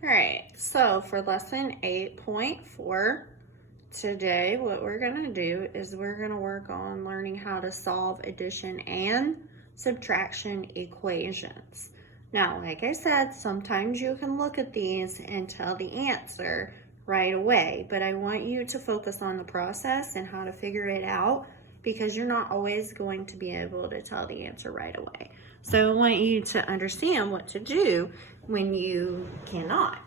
All right, so for lesson 8.4, today what we're going to do is we're going to work on learning how to solve addition and subtraction equations. Now, like I said, sometimes you can look at these and tell the answer right away, but I want you to focus on the process and how to figure it out because you're not always going to be able to tell the answer right away. So I want you to understand what to do when you cannot.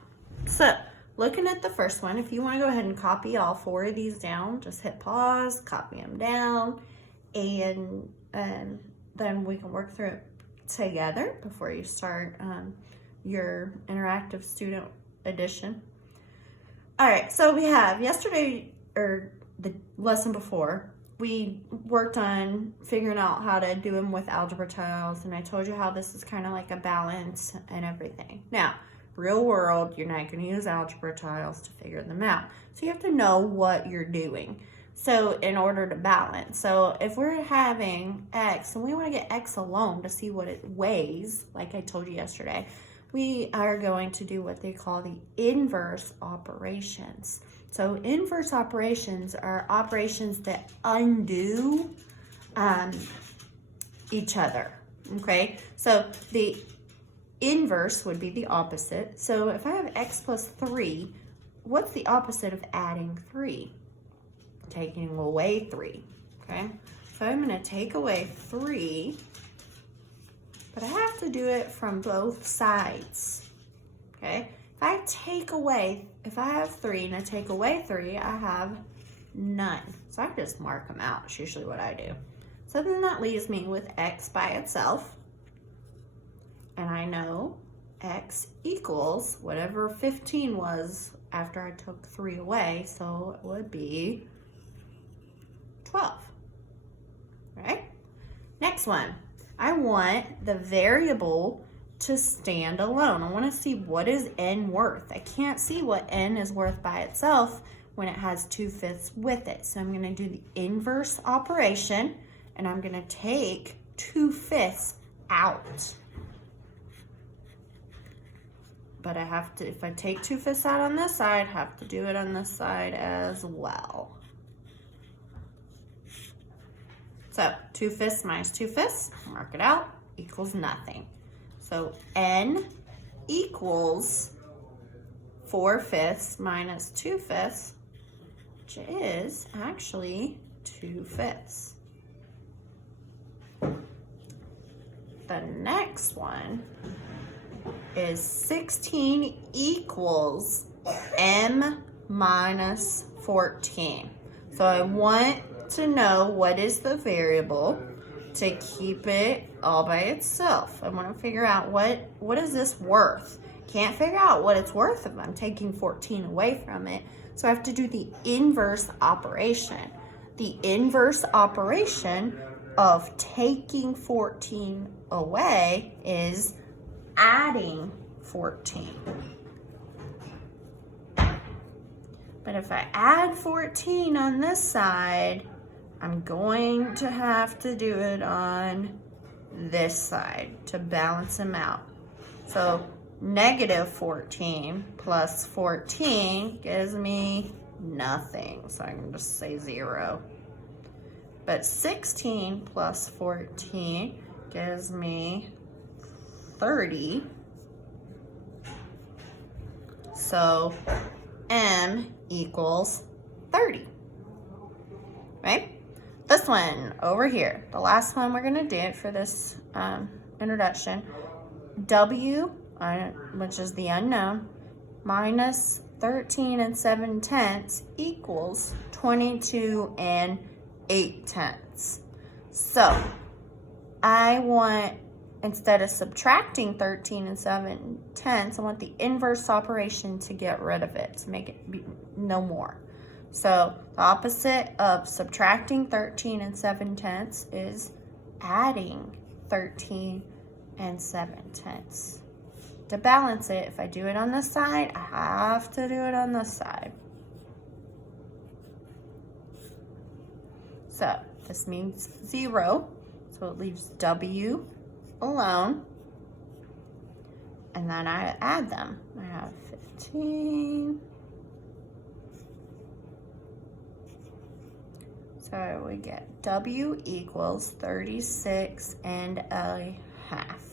So looking at the first one, if you want to go ahead and copy all 4 of these down, just hit pause, copy them down, and then we can work through it together before you start your interactive student edition. All right, so we have yesterday, or the lesson before, we worked on figuring out how to do them with algebra tiles, and I told you how this is kind of like a balance and everything. Now, real world, you're not going to use algebra tiles to figure them out. So you have to know what you're doing. So in order to balance, so if we're having x and we want to get x alone to see what it weighs, like I told you yesterday, we are going to do what they call the inverse operations. So inverse operations are operations that undo each other, okay? So the inverse would be the opposite. So if I have x plus 3, what's the opposite of adding 3? Taking away 3, okay? So I'm going to take away 3, but I have to do it from both sides, okay? If I have 3 and I take away 3, I have none. So I just mark them out. It's usually what I do. So then that leaves me with x by itself. And I know x equals whatever 15 was after I took 3 away, so it would be 12, right? Next one, I want the variable to stand alone. I want to see what is n worth. I can't see what n is worth by itself when it has 2/5 with it. So I'm going to do the inverse operation, and I'm going to take 2/5 out. But I have to, if I take 2/5 out on this side, I have to do it on this side as well. So 2/5 minus 2/5, mark it out, equals nothing. So n equals 4/5 minus 2/5, which is actually 2/5. The next one is 16 equals m minus 14. So I want to know what is the variable to keep it all by itself. I want to figure out what is this worth. Can't figure out what it's worth if I'm taking 14 away from it. So I have to do the inverse operation. The inverse operation of taking 14 away is adding 14. But if I add 14 on this side, I'm going to have to do it on this side to balance them out. So negative 14 plus 14 gives me nothing. So I can just say 0. But 16 plus 14 gives me 30. So m equals 30, right? This one over here, the last one we're gonna do for this introduction, w, which is the unknown, minus 13 7/10 equals 22 8/10. So I want, instead of subtracting 13 7/10, I want the inverse operation to get rid of it, to make it be no more. So the opposite of subtracting 13 7/10 is adding 13 7/10. To balance it, if I do it on this side, I have to do it on this side. So this means 0, so it leaves w alone. and then I add them. I have 15. So we get W equals 36 and a half.